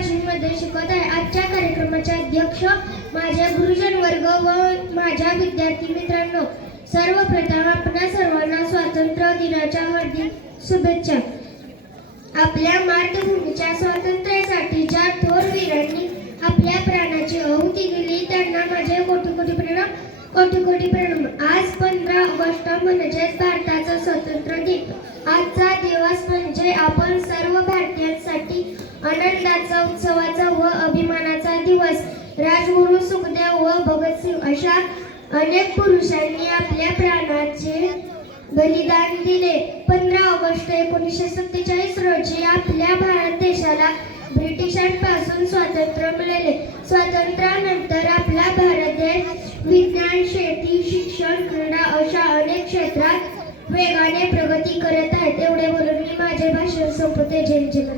आता पाचवीमध्ये शिकत आहे. आजच्या कार्यक्रमाचे अध्यक्ष माझ्या गुरुजन वर्ग व माझ्या विद्यार्थी मित्रांनो सर्वप्रथम आपणा सर्वांना स्वातंत्र्य दिनाच्या हार्दिक शुभेच्छा. आपल्या मातृभूमीच्या स्वातंत्र्यासाठी ज्या थोर वीरांनी आपल्या प्राणाची आहुती दिली. त्यांना माझे कोटी कोटी प्रणाम कोटी कोटी प्रणाम. आज पंधरा ऑगस्ट म्हणजेच भारताचा स्वातंत्र्य दिन. आजचा दिवस म्हणजे आपण सर्व भारतीयांसाठी आनंदाचा उत्सवाचा व अभिमानाचा दिवस. राजगुरू सुखदेव व भगतसिंग अशा अनेक पुरुषांनी आपल्या प्राणाचे बलिदान दिले. पंधरा ऑगस्ट एकोणीसशे सत्तेचाळीस रोजी आपल्या भारत देशाला ब्रिटिशांपासून स्वातंत्र्य मिळाले. स्वातंत्र्यानंतर आपला भारत देश विज्ञान शेती शिक्षण क्रीडा अशा अनेक क्षेत्रात वेगाने प्रगती करत आहे. तेवढे बोलून मी माझे भाषण संपते जय जय